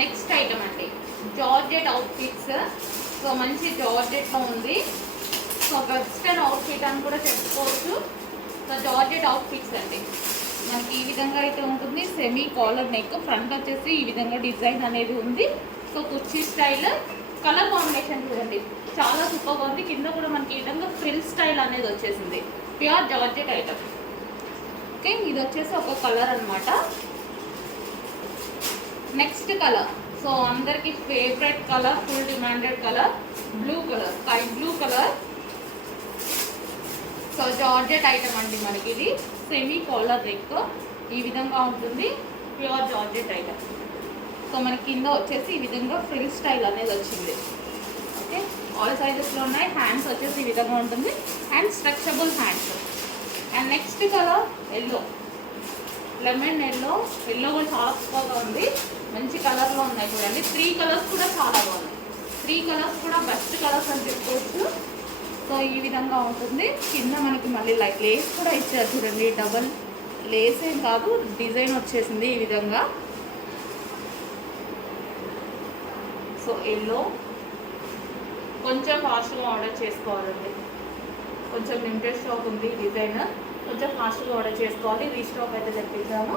Next item అండి georgette outfits. So మంచి జార్జెట్లో ఉంది. సో వెస్టర్న్ అవుట్ఫిట్ అని కూడా చెప్పుకోవచ్చు. సో జార్జెట్ అవుట్ఫిట్స్ అండి మనకి ఈ విధంగా అయితే ఉంటుంది. సెమీ కాలర్ నెక్, ఫ్రంట్ వచ్చేసి ఈ విధంగా డిజైన్ అనేది ఉంది. సో కుర్చీ స్టైల్, కలర్ కాంబినేషన్ చూడండి చాలా సూపర్గా ఉంది. కింద కూడా మనకి ఈ విధంగా ఫ్రిల్ స్టైల్ అనేది వచ్చేసింది. Pure georgette item. ఓకే, ఇది వచ్చేసి ఒక కలర్ అనమాట. నెక్స్ట్ కలర్, సో అందరికి favourite colour, full demanded colour, blue colour, sky blue colour. So georgette item అండి మనకి ఇది. సెమీ కాలర్ నెక్ ఈ విధంగా ఉంటుంది. Pure georgette item. సో మనకి కింద వచ్చేసి ఈ విధంగా ఫ్రిల్ స్టైల్ అనేది వచ్చింది. ఓకే, ఆల్ సైజెస్లో ఉన్నాయి. హ్యాండ్స్ వచ్చేసి ఈ విధంగా ఉంటుంది. And stretchable hands. And next colour yellow, lemon yellow. Yellow కూడా చాలా సూపర్గా ఉంది. మంచి కలర్లో ఉన్నాయి చూడండి. 3 కలర్స్ కూడా చాలా బాగున్నాయి. 3 కలర్స్ కూడా బెస్ట్ కలర్స్ అని చెప్పుకోవచ్చు. సో ఈ విధంగా ఉంటుంది. కింద మనకి మళ్ళీ లైక్ లేస్ కూడా ఇచ్చారు చూడండి. డబల్ లేస్ ఏం కాదు, డిజైన్ వచ్చేసింది ఈ విధంగా. సో ఎల్లో కొంచెం ఫాస్ట్గా ఆర్డర్ చేసుకోవాలండి. కొంచెం లిమిటెడ్ స్టాక్ ఉంది డిజైన్. కొంచెం ఫాస్ట్గా ఆర్డర్ చేసుకోవాలి. రీస్టాక్ అయితే తెప్పించాము.